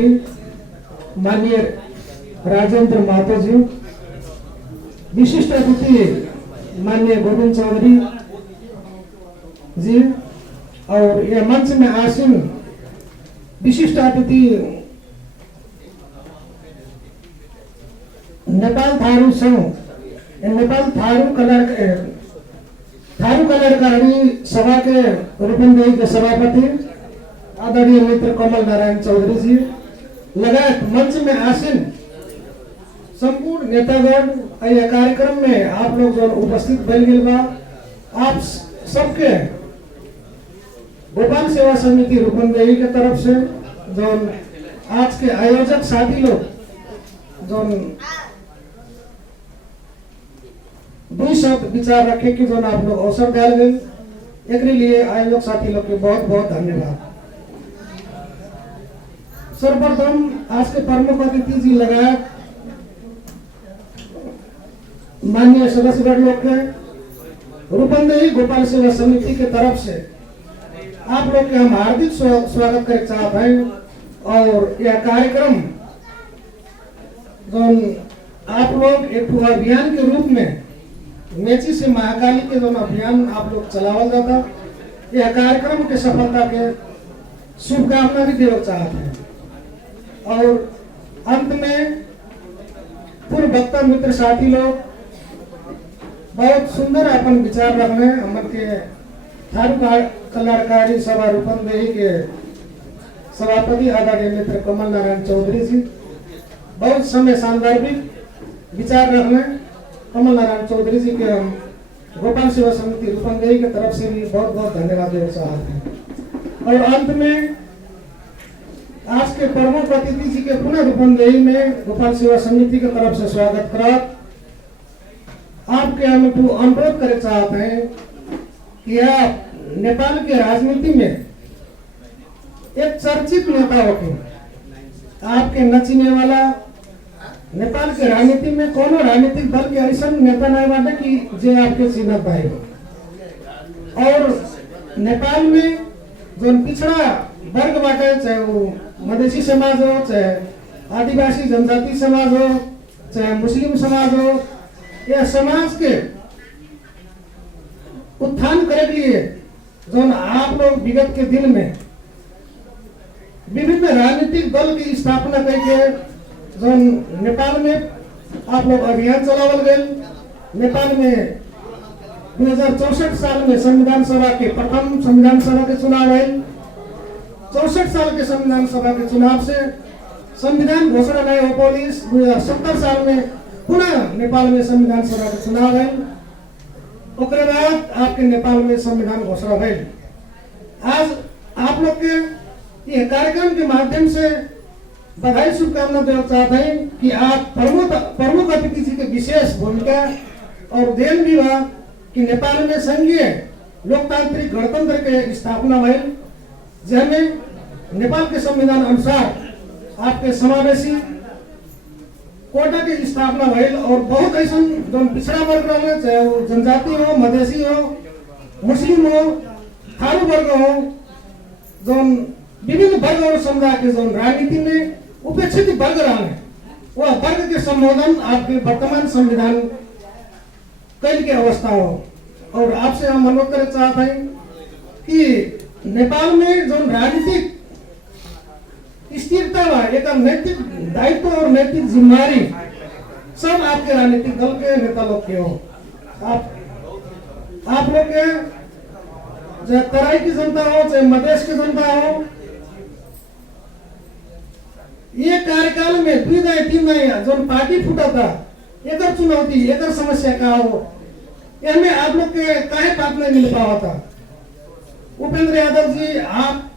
माननीय राजेंद्र महतो जी, विशिष्ट अतिथि माननीय गोविंद चौधरी जी और यह मंच में आसीन विशिष्ट अतिथि नेपाल थारू संघ, नेपाल थारू कल्याणकारी सभा के रूपन्देही के सभापति आदरणीय मित्र कमल नारायण चौधरी जी लगायत मंच में आसीन संपूर्ण नेतागण यह कार्यक्रम में आप लोग जो उपस्थित बन गए बा, आप सबके गोपाल सेवा समिति रूपन्देही के तरफ से जो आज के आयोजक साथी लोग जो दो शब्द विचार रखे कि जो आप लोग अवसर दिया गए, एक लिए आयोजक साथी लोग के बहुत बहुत धन्यवाद। सर्वप्रथम आज के प्रमुख अतिथि जी लगायत माननीय सदस्यगण लोग के रूपन्देही गोपाल सेवा समिति के तरफ से आप लोग के हम हार्दिक स्वागत करे चाहते हैं और यह कार्यक्रम जो आप लोग एक अभियान के रूप में मेची से महाकाली के जो अभियान आप लोग चलावल जाता, यह कार्यक्रम के सफलता के शुभकामना भी देना चाहते हैं। और अंत में पूर्व वक्ता मित्र साथी लोग बहुत सुंदर अपन विचार रखने हमर के थारू कल्याणकारी सभा रूपन्देही के सभापति आदरणीय मित्र कमल नारायण चौधरी जी बहुत समय सांदर्भिक विचार रखने कमल नारायण चौधरी जी के हम गोपाल सेवा समिति रूपन्देही के तरफ से भी बहुत बहुत धन्यवाद देना चाहते हैं। और अंत में आज के प्रमुख अतिथि जी के पुनः रूपन्देही में गोपाल सेवा समिति की तरफ से स्वागत करत आपके हम अनुरोध करे चाहते हैं कि आप नेपाल के राजनीति में एक चर्चित नेता होके आपके न चिने वाला नेपाल के राजनीति में कोनो राजनीतिक दल के ऐसा नेता नहीं बाटे कि जे आपके चिन्ह पाए। और नेपाल में जो पिछड़ा वर्ग बाटे, चाहे वो मधेसी समाज हो, चाहे आदिवासी जनजाति समाज हो, चाहे मुस्लिम समाज हो, यह समाज के उत्थान करे के लिए जो आप लोग विगत के दिन में विभिन्न राजनीतिक दल की स्थापना करके जो नेपाल में आप लोग अभियान चलावल गए। नेपाल में 2064 साल में संविधान सभा के प्रथम संविधान सभा के चुनाव है। 64 साल के संविधान सभा के चुनाव से संविधान घोषणा नहीं हो पाई। 2070 साल में पुनः नेपाल में संविधान सभा के चुनाव है। उसके बाद आपके नेपाल में संविधान घोषणा है। आज आप लोग के ये कार्यक्रम के माध्यम से बधाई शुभकामना देना चाहते हैं कि आप प्रमुख अतिथि जी के विशेष भूमिका और देन भी हुआ कि नेपाल में संघीय लोकतांत्रिक गणतंत्र के स्थापना भइल, जिसमें नेपाल के संविधान अनुसार आपके समावेशी कोटा की स्थापना भइल और बहुत ऐसा जो पिछड़ा वर्ग रहे, चाहे वो जनजाति हो, मधेसी हो, मुस्लिम हो, थारू वर्ग हो, जो विभिन्न वर्ग और समुदाय के जो राजनीति में उपेक्षित वर्ग रहे, वह वर्ग के संबोधन आपके वर्तमान संविधान कल की अवस्था हो। और आपसे हम अनुरोध करना चाहते हैं कि नेपाल में जो राजनीतिक स्थिरता है, एक नैतिक दायित्व और नैतिक जिम्मेदारी सब आपके राजनीतिक दल के नेता लोग के हो। आप लोग के चाहे तराई की जनता हो, चाहे मधेश की जनता हो, ये कार्यकाल में 2 दाई 3 दाई जो पार्टी फूटा था, एक चुनौती एक समस्या का हो, इसमें आप लोग के काहे बात नहीं मिल पावा था। उपेंद्र यादव जी, आप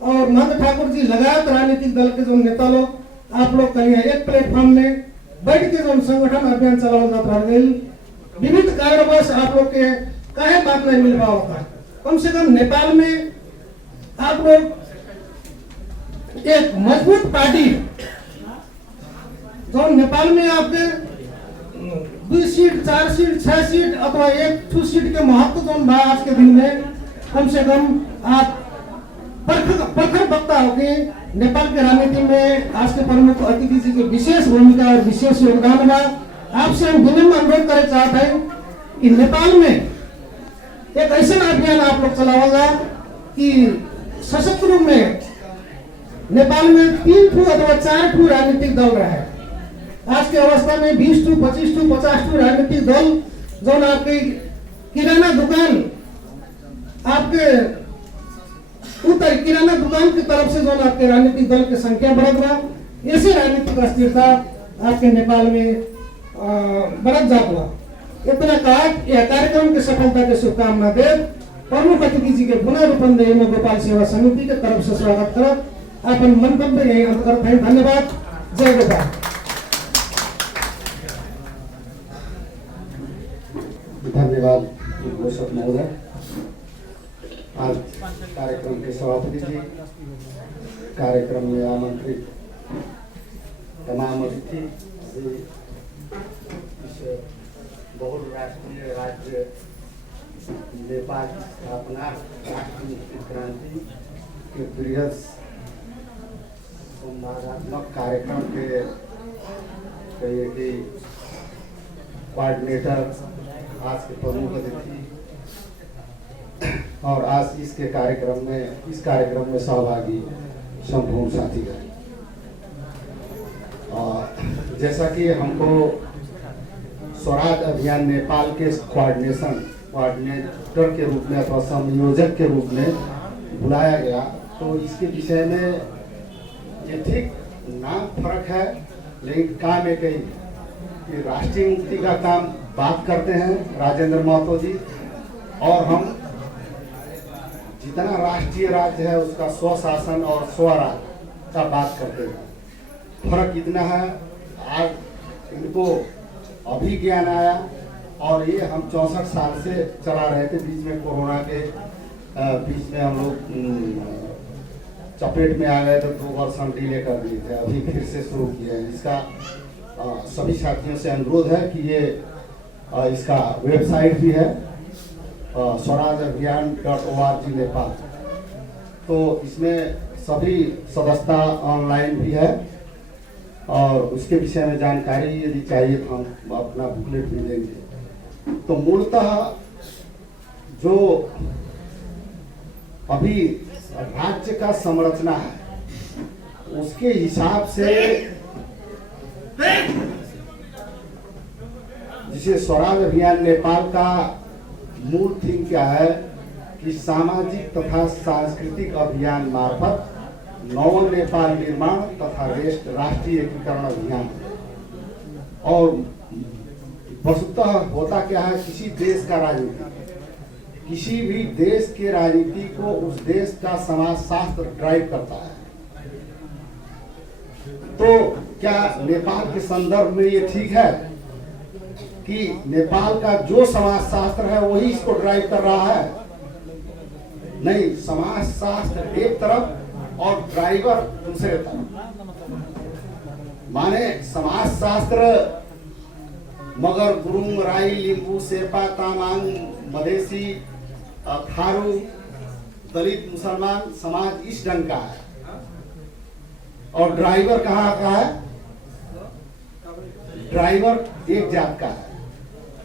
और नंद ठाकुर जी लगातार राजनीतिक दल के जो नेता लोग आप लोग कहीं एक प्लेटफॉर्म में बैठ के जो संगठन अभियान चलावल जाता है, विविध कारणवश आप लोग के काहे बात नहीं मिल पावा था। कम से कम नेपाल में आप लोग एक मजबूत पार्टी जो नेपाल में आपके 2 सीट 4 सीट 6 सीट अथवा 1 सीट के महत्व जो आज के दिन में कम से कम आप प्रखर वक्ता हो कि नेपाल के राजनीति में आज के प्रमुख अतिथि जी की विशेष भूमिका और विशेष योगदान बा। आपसे हम विनम्र अनुरोध करे चाहते हैं कि नेपाल में एक ऐसा अभियान आप लोग चलावगा कि सशक्त रूप में नेपाल में 3 ठू अथवा 4 ठू राजनीतिक दल रहे। आज के अवस्था में 20 ठू 25 ठू 50 ठू राजनीतिक दल जो आपके किराना दुकान आपके उत्तर किराना दुकान की तरफ से जो आपके राजनीतिक दल की संख्या बढ़त बा। ऐसी राजनीतिक अस्थिरता आपके नेपाल में बढ़त जात बा। इतना कहा यह कार्यक्रम की सफलता के शुभकामना दे प्रमुख अतिथि जी के पुनः रूपंदेही में गोपाल सेवा समिति के तरफ से स्वागत करत अपन मंतव्य यही अंत करते हैं। धन्यवाद। जय गोपाल। धन्यवाद घोषक महोदय। आज कार्यक्रम के सभापति जी, कार्यक्रम में आमंत्रित तमाम अतिथि, बहुराष्ट्रीय राज्य नेपाल की स्थापना राष्ट्रीय मुक्ति क्रांति के बृहद संवादात्मक कार्यक्रम के कहिए कि कोऑर्डिनेटर, आज के प्रमुख अतिथि और आज इस कार्यक्रम में सहभागी संपूर्ण साथीगण, जैसा कि हमको स्वराज अभियान नेपाल के कोऑर्डिनेटर के रूप में अथवा संयोजक के रूप में बुलाया गया, तो इसके विषय में ये ठीक नाम फर्क है लेकिन काम एक ही कि राष्ट्रीय मुक्ति का काम बात करते हैं राजेंद्र महतो जी, और हम जितना राष्ट्रीय राज्य है उसका स्वशासन और स्वराज का बात करते हैं। फर्क इतना है, आज इनको अभी ज्ञान आया और ये हम 64 साल से चला रहे थे। बीच में कोरोना के बीच में हम लोग चपेट में आ गए तो 2 वर्ष हम डिले कर दिए थे, अभी फिर से शुरू किए हैं। इसका सभी साथियों से अनुरोध है कि ये इसका वेबसाइट भी है स्वराज अभियान .org नेपाल, तो इसमें सभी सदस्यता ऑनलाइन भी है और उसके विषय में जानकारी यदि चाहिए तो हम अपना बुकलेट भी देंगे। तो मूलतः जो अभी राज्य का संरचना है उसके हिसाब से जिसे स्वराज अभियान नेपाल का मूल थीम क्या है कि सामाजिक तथा सांस्कृतिक अभियान मार्फत नव नेपाल निर्माण तथा राष्ट्रीय एकीकरण अभियान। और वस्तुतः होता क्या है, किसी देश का राजनीति, किसी भी देश के राजनीति को उस देश का समाजशास्त्र ड्राइव करता है। तो क्या नेपाल के संदर्भ में ये ठीक है कि नेपाल का जो समाजशास्त्र है वही इसको ड्राइव कर रहा है? नहीं, समाजशास्त्र एक तरफ और ड्राइवर दूसरे तरफ। माने समाजशास्त्र मगर, गुरुङ, राई, लिम्बू, शेर्पा, तामाङ, मधेसी, थारू, दलित, मुसलमान समाज इस ढंग का है और ड्राइवर कहाँ का है? ड्राइवर एक जात का है।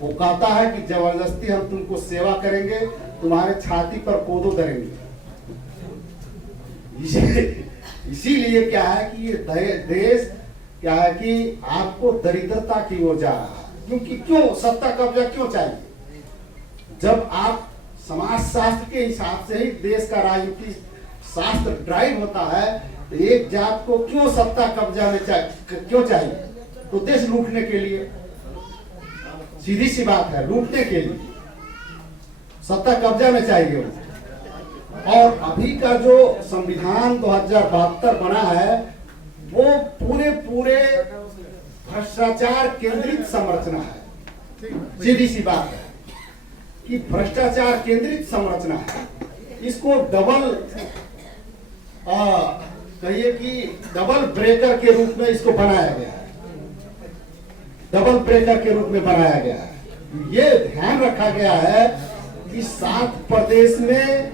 वो कहता है कि जबरदस्ती हम तुमको सेवा करेंगे, तुम्हारे छाती पर कोदो करेंगे। इसीलिए क्या है कि ये देश क्या है कि आपको दरिद्रता की ओर जा रहा है। क्योंकि क्यों सत्ता कब्जा क्यों चाहिए? जब आप समाजशास्त्र के हिसाब से ही देश का राजनीति शास्त्र ड्राइव होता है तो एक जात को क्यों सत्ता कब्जा में क्यों चाहिए? तो देश लूटने के लिए, सीधी सी बात है, लूटने के लिए सत्ता कब्जा में चाहिए। और अभी का जो संविधान 2072 बना है वो पूरे भ्रष्टाचार केंद्रित संरचना है। सीधी सी बात है कि भ्रष्टाचार केंद्रित संरचना है। इसको कहिए कि डबल ब्रेकर के रूप में इसको बनाया गया है, डबल ब्रेकर के रूप में बनाया गया है। ये ध्यान रखा गया है कि 7 प्रदेश में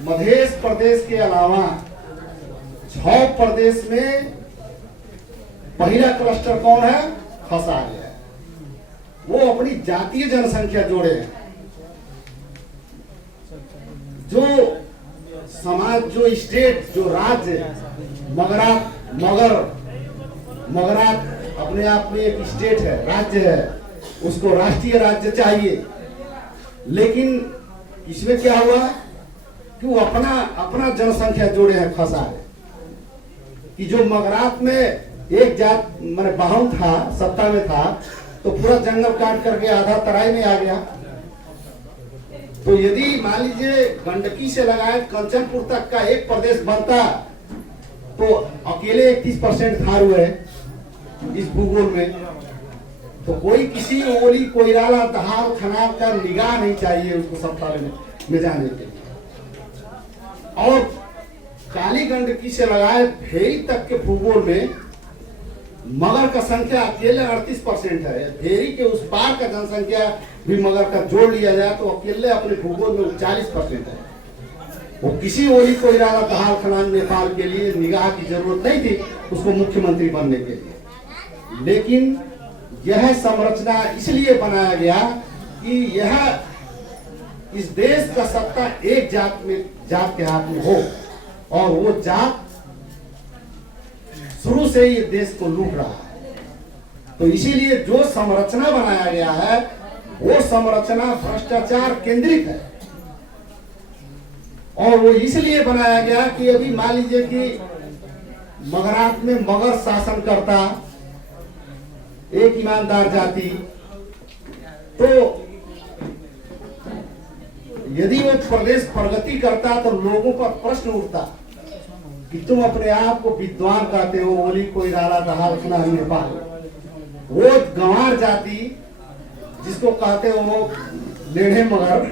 मध्य प्रदेश के अलावा 6 प्रदेश में पहला क्लस्टर कौन है? खसार है। वो अपनी जातीय जनसंख्या जोड़े हैं। जो समाज, जो स्टेट, जो राज्य, मगरात अपने आप में एक स्टेट है, राज्य है, उसको राष्ट्रीय राज्य चाहिए। लेकिन इसमें क्या हुआ कि वो अपना जनसंख्या जोड़े हैं खसार, कि जो मगरात में एक जात माने बाहुन था, सत्ता में था, तो पूरा जंगल काट करके आधा तराई में आ गया। तो यदि मान लीजिए गंडकी से लगाए कंचनपुर तक का एक प्रदेश बनता, तो अकेले 31% थारू है इस भूगोल में। तो कोई किसी ओली कोइराला दहाल खनाल का निगाह नहीं चाहिए उसको सत्ता में जाने के लिए। और काली गंडकी से लगाए भेरी तक के भूगोल में मगर का संख्या अकेले 38% है। भेरी के उस पार का जनसंख्या भी मगर का जोड़ लिया जाए तो अकेले अपने भूगोल में 40% है। वो किसी ओली कोइराला दहाल खनाल नेपाल के लिए निगाह की जरूरत नहीं थी उसको मुख्यमंत्री बनने के लिए। लेकिन यह संरचना इसलिए बनाया गया कि यह इस देश का सत्ता एक जात के हाथ में हो, और वो जात शुरू से ही देश को लूट रहा है। तो इसीलिए जो संरचना बनाया गया है वो संरचना भ्रष्टाचार केंद्रित है। और वो इसलिए बनाया गया कि अभी मान लीजिए कि मगरात में मगर शासन करता एक ईमानदार जाति, तो यदि वो प्रदेश प्रगति करता तो लोगों पर प्रश्न उठता कि तुम अपने आप को विद्वान कहते हो, ओली कोइराला दहाल खनाल नेपाल। वो गंवार जाति जिसको कहते हो लेढ़े मगर,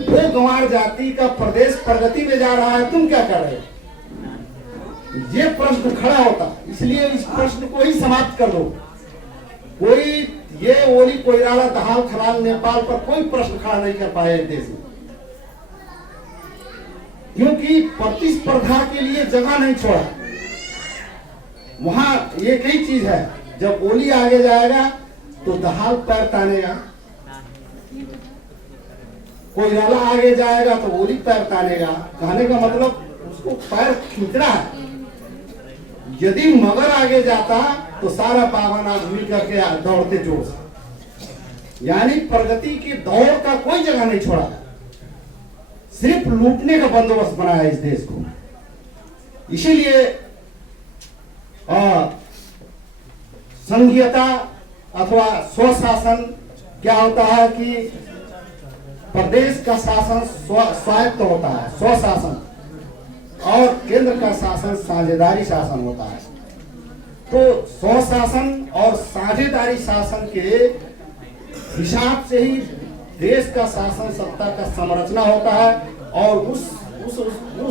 वो गंवार जाति का प्रदेश प्रगति में जा रहा है, तुम क्या कर रहे हो? ये प्रश्न खड़ा होता। इसलिए इस प्रश्न को ही समाप्त कर दो। कोई ये ओली कोइराला दहाल खनाल नेपाल पर कोई प्रश्न खड़ा नहीं कर पाए देश में, क्योंकि प्रतिस्पर्धा के लिए जगह नहीं छोड़ा। वहां एक ही चीज है, जब ओली आगे जाएगा तो दहाल पैर तानेगा, कोइराला आगे जाएगा तो ओली पैर तानेगा। कहने का मतलब उसको पैर खींचना है। यदि मगर आगे जाता तो सारा पावन आदमी करके दौड़ते जोर से। यानी प्रगति की दौड़ का कोई जगह नहीं छोड़ा, सिर्फ लूटने का बंदोबस्त बनाया इस देश को। इसीलिए संघीयता अथवा स्वशासन क्या होता है कि प्रदेश का शासन स्वायत्त होता है, स्वशासन, और केंद्र का शासन साझेदारी शासन होता है। तो स्वशासन और साझेदारी शासन के हिसाब से ही देश का शासन सत्ता का संरचना होता है, और उस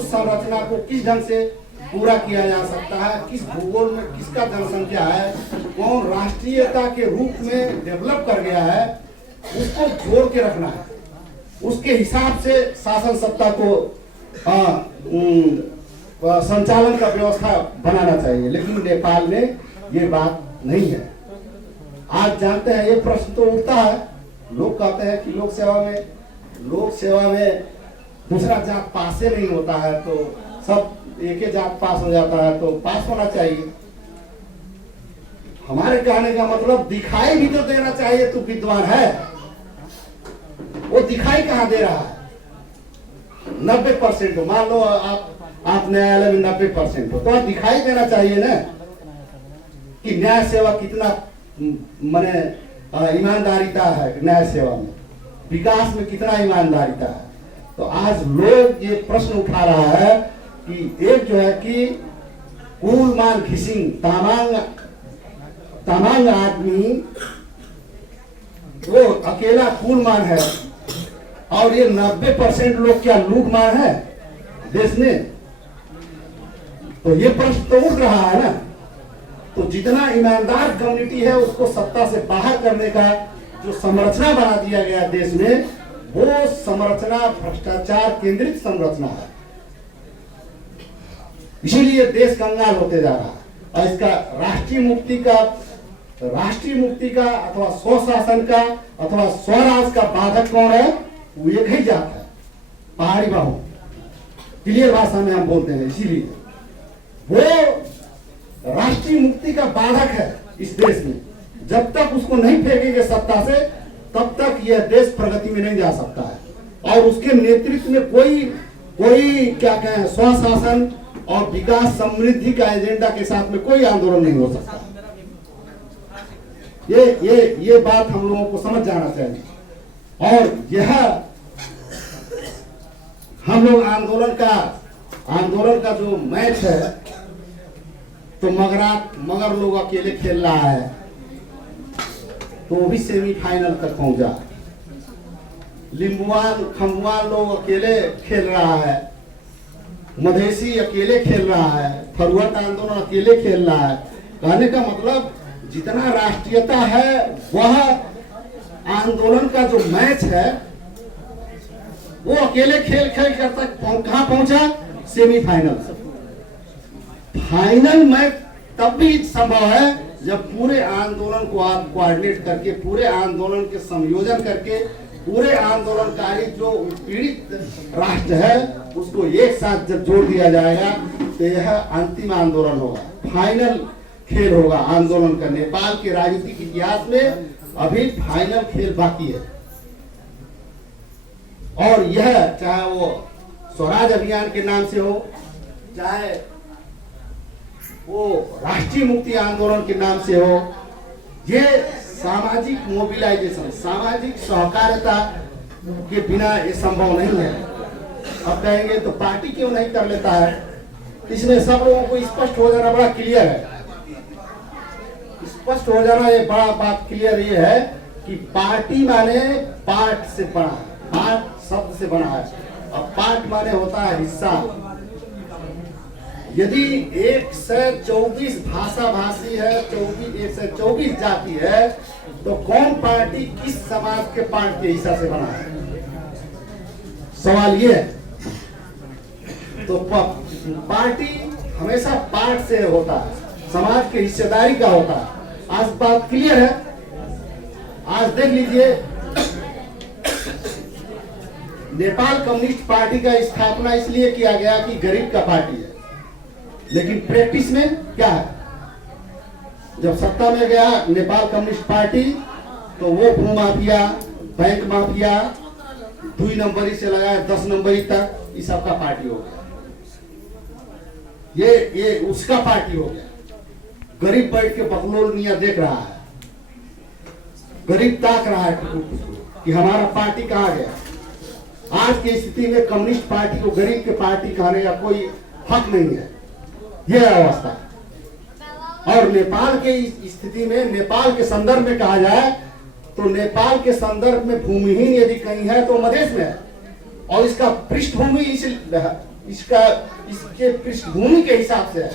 संरचना को किस ढंग से पूरा किया जा सकता है, किस भूगोल में किसका जनसंख्या है, कौन राष्ट्रीयता के रूप में डेवलप कर गया है, उसको जोड़ के रखना है। उसके हिसाब से शासन सत्ता को संचालन का व्यवस्था बनाना चाहिए। लेकिन नेपाल में ये बात नहीं है। आज जानते हैं ये प्रश्न तो उठता है, लोग कहते हैं कि लोक सेवा में दूसरा जात पास से नहीं होता है, तो सब एक ही जात पास हो जाता है, तो पास होना चाहिए। हमारे कहने का मतलब दिखाई भी तो देना चाहिए तू विद्वान है। वो दिखाई कहाँ दे रहा है? 90% हो, मान लो आप न्यायालय में 90% हो, तो दिखाई देना चाहिए ना कि न्याय सेवा कितना माने ईमानदारीता है, न्याय सेवा में विकास में कितना ईमानदारीता है। तो आज लोग ये प्रश्न उठा रहा है कि एक जो है कि कुलमान घिसिंग तमांग आदमी वो अकेला कुलमान है, और ये 90% लोग क्या लूटमार है देश में? तो ये प्रश्न तो उठ रहा है ना। तो जितना ईमानदार कम्युनिटी है उसको सत्ता से बाहर करने का जो संरचना बना दिया गया देश में, वो संरचना भ्रष्टाचार केंद्रित संरचना है। इसीलिए देश कंगाल होते जा रहा है। और इसका राष्ट्रीय मुक्ति का अथवा स्वशासन का अथवा स्वराज का बाधक कौन है? वो एक ही जात है, पहाड़ी बाहु। क्लियर भाषा में हम बोलते हैं। इसीलिए वो राष्ट्रीय मुक्ति का बाधक है इस देश में। जब तक उसको नहीं फेंकेंगे सत्ता से, तब तक यह देश प्रगति में नहीं जा सकता है। और उसके नेतृत्व में कोई क्या कहें, स्वशासन और विकास समृद्धि का एजेंडा के साथ में कोई आंदोलन नहीं हो सकता। ये बात हम लोगों को समझ जाना चाहिए। और यह हम लोग आंदोलन का जो मैच है, तो मगर लोग अकेले खेल रहा है, तो वो भी सेमीफाइनल तक पहुंचा। लिंबुआन खंबुआन लोग अकेले खेल रहा है, मधेसी अकेले खेल रहा है, फरुआट आंदोलन अकेले खेल रहा है। कहने का मतलब जितना राष्ट्रीयता है, वह आंदोलन का जो मैच है, वो अकेले खेल कर तक कहां पहुंचा? सेमीफाइनल। फाइनल मैच तब भी संभव है जब पूरे आंदोलन को आप कोऑर्डिनेट करके, पूरे आंदोलन के संयोजन करके, पूरे आंदोलनकारी जो पीड़ित राष्ट्र है उसको एक साथ जब जोड़ दिया जाएगा, तो यह अंतिम आंदोलन होगा, फाइनल खेल होगा आंदोलन का। नेपाल के राजनीतिक इतिहास में अभी फाइनल खेल बाकी है। और यह चाहे वो स्वराज अभियान के नाम से हो, चाहे वो राष्ट्रीय मुक्ति आंदोलन के नाम से हो, ये सामाजिक मोबिलाइजेशन, सामाजिक सहकारिता के बिना ये संभव नहीं है। अब कहेंगे तो पार्टी क्यों नहीं कर लेता है? इसमें सब लोगों को स्पष्ट हो जाना बड़ा क्लियर है। स्पष्ट हो जाना ये बड़ा बात क्लियर ये है कि पार्टी माने पार्ट से बना है, पार्ट शब्द से बना है, और पार्ट माने होता है हिस्सा। यदि 124 भाषा भाषी है, 124 जाति है, तो कौन पार्टी किस समाज के पार्ट के हिस्सा से बना है? सवाल ये है। तो पार्टी हमेशा पार्ट से होता है, समाज के हिस्सेदारी का होता है। आज बात क्लियर है। आज देख लीजिए, नेपाल कम्युनिस्ट पार्टी का स्थापना इसलिए किया गया कि गरीब का पार्टी है, लेकिन प्रैक्टिस में क्या है? जब सत्ता में गया नेपाल कम्युनिस्ट पार्टी, तो वो भू माफिया, बैंक माफिया, 2 नंबरी से लगाया 10 नंबरी तक, इस सबका पार्टी हो गया। ये उसका पार्टी हो गया। गरीब बैठ के बकलोलनिया देख रहा है, गरीब ताक रहा है कि हमारा पार्टी कहाँ गया। आज की स्थिति में कम्युनिस्ट पार्टी को गरीब के पार्टी कहने का कोई हक नहीं है। यह अवस्था। और नेपाल के स्थिति में, नेपाल के संदर्भ में कहा जाए तो नेपाल के संदर्भ में भूमिहीन यदि कहीं है तो मधेश में है। और इसका पृष्ठभूमि इसके पृष्ठभूमि के हिसाब से है,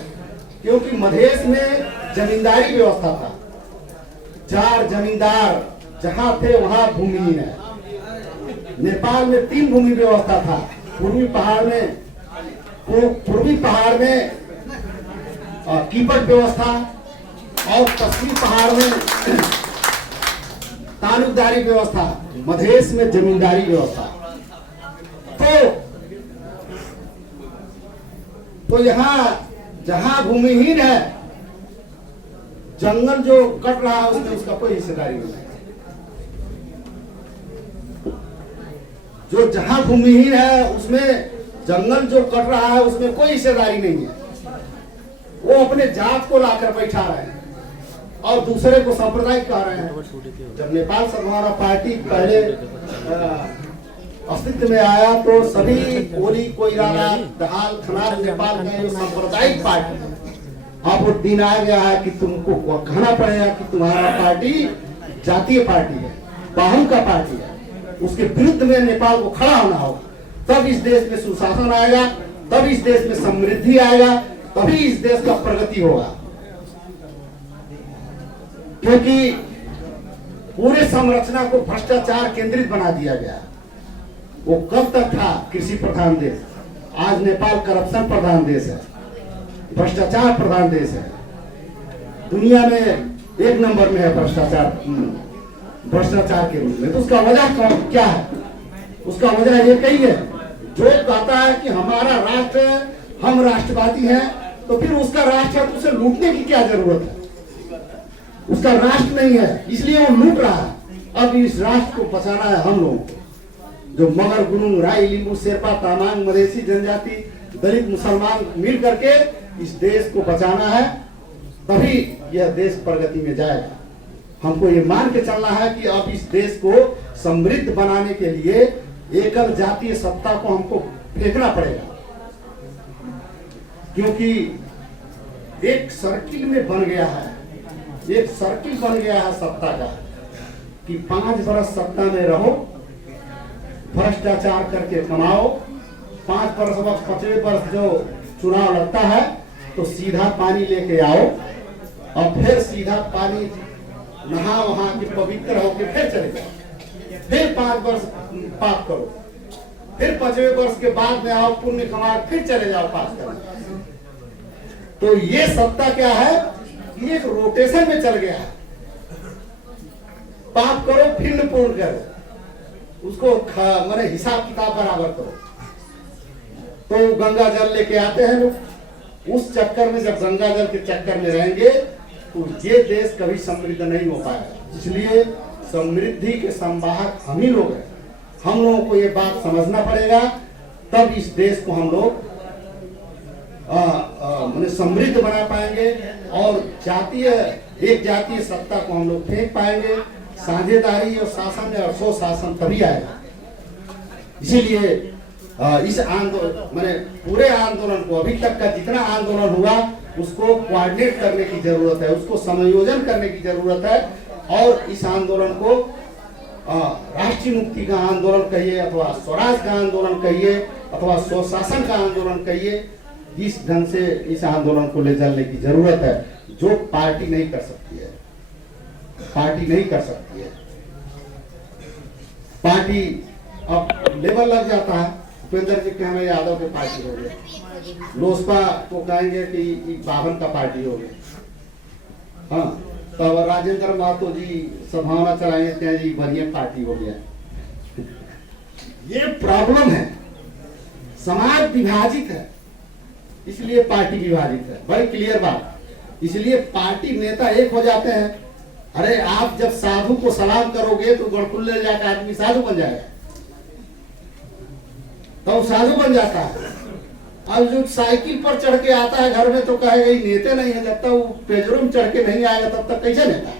क्योंकि मधेश में जमींदारी व्यवस्था था। 4 जमींदार जहां थे वहां भूमिहीन है। नेपाल में 3 भूमि व्यवस्था था। पूर्वी पहाड़ में कीपट व्यवस्था, और पश्चिमी पहाड़ में तालुकदारी व्यवस्था, मधेश में जमींदारी व्यवस्था। तो यहाँ जहां भूमिहीन है, जंगल जो कट रहा है उसमें उसका कोई हिस्सेदारी नहीं है। जो जहां भूमिहीन है उसमें जंगल जो कट रहा है उसमें कोई हिस्सेदारी नहीं है। वो अपने जात को लाकर बैठा रहे हैं और दूसरे को सांप्रदायिक कह रहे हैं। जब नेपाल सदभावना पार्टी पहले अस्तित्व में आया तो सभी कोली, कोइराला, दहाल, खनार नेपाल का सांप्रदायिक पार्टी। अब वो दिन आ गया है कि तुमको कहना पड़ेगा कि तुम्हारा पार्टी जातीय पार्टी है, बाहु का पार्टी है। उसके विरुद्ध में नेपाल को खड़ा होना होगा, तब इस देश में सुशासन आएगा, तब इस देश में समृद्धि आएगा, तभी इस देश का प्रगति होगा। क्योंकि पूरे संरचना को भ्रष्टाचार केंद्रित बना दिया गया। वो कब तक था कृषि प्रधान देश, आज नेपाल करप्शन प्रधान देश है। भ्रष्टाचार प्रधान देश है, दुनिया में 1 नंबर में है भ्रष्टाचार के रूप में। तो उसका वजह क्या है? उसका वजह ये कही है, जो कहता है कि हमारा राष्ट्र है, हम राष्ट्रवादी हैं, तो फिर उसका राष्ट्र है तो उसे लूटने की क्या जरूरत है? उसका राष्ट्र नहीं है, इसलिए वो लूट रहा है। अब इस राष्ट्र को बचाना है हम लोगों को, जो मगर, गुरुंग, राई, लिंबू, शेरपा, तामांग, मधेसी जनजाति, दलित, मुसलमान मिल करके इस देश को बचाना है, तभी यह देश प्रगति में जाएगा। हमको ये मान के चलना है कि अब इस देश को समृद्ध बनाने के लिए एकल जातीय सत्ता को हमको फेंकना पड़ेगा, क्योंकि एक सर्किल में बन गया है, एक सर्किल बन गया है सत्ता का कि 5 वर्ष सत्ता में रहो, भ्रष्टाचार करके कमाओ, 5 वर्ष बाद 5वें वर्ष जो चुनाव लगता है तो सीधा पानी लेके आओ और फिर सीधा पानी नहा वहा के पवित्र होके फिर चले जाओ, फिर 5 वर्ष पाप करो, फिर 5वें वर्ष के बाद में आओ, पुण्य कमा, फिर चले जाओ पाप करने। तो ये सत्ता क्या है? ये एक रोटेशन में चल गया है, पाप करो फिर पूर्ण करो, उसको माने हिसाब किताब बराबर करो। तो गंगा जल लेके आते हैं लोग, उस चक्कर में जब गंगा जल के चक्कर में रहेंगे तो ये देश कभी समृद्ध नहीं हो पाएगा। इसलिए समृद्धि के संवाहक हम ही लोग हैं, हम लोगों को ये बात समझना पड़ेगा, तब इस देश को हम लोग माने समृद्ध बना पाएंगे और एक जातीय सत्ता को हम लोग फेंक पाएंगे। साझेदारी और शासन और स्वशासन तभी आएगा। इसीलिए इस आंदोलन माने पूरे आंदोलन को, अभी तक का जितना आंदोलन हुआ उसको कोऑर्डिनेट करने की जरूरत है, उसको समायोजन करने की जरूरत है और इस आंदोलन को राष्ट्रीय मुक्ति का आंदोलन कहिए अथवा स्वराज का आंदोलन कहिए अथवा स्वशासन का आंदोलन कहिए, इस ढंग से इस आंदोलन को ले चलने की जरूरत है, जो पार्टी नहीं कर सकती है। पार्टी नहीं कर सकती है। पार्टी अब लेवल लग जाता है, उपेंद्र जी कहना यादव की पार्टी हो गई, लोजपा को कहेंगे कि बावन का पार्टी हो गया, हाँ, तब राजेंद्र महतो जी संभावना चलाएंगे क्या जी बढ़िया पार्टी हो गया। ये प्रॉब्लम है, समाज विभाजित है, इसलिए पार्टी विभाजित है, बड़ी क्लियर बात। इसलिए पार्टी नेता एक हो जाते हैं। अरे आप जब साधु को सलाम करोगे तो गढ़कुल्ले जाकर आदमी साधु बन जाएगा, तो साधु बन जाता है। अब जो साइकिल पर चढ़ के आता है घर में तो कहेगा नेता नहीं है, जब तक वो पेजरों में चढ़ के नहीं आएगा तब तक कैसे नेता है।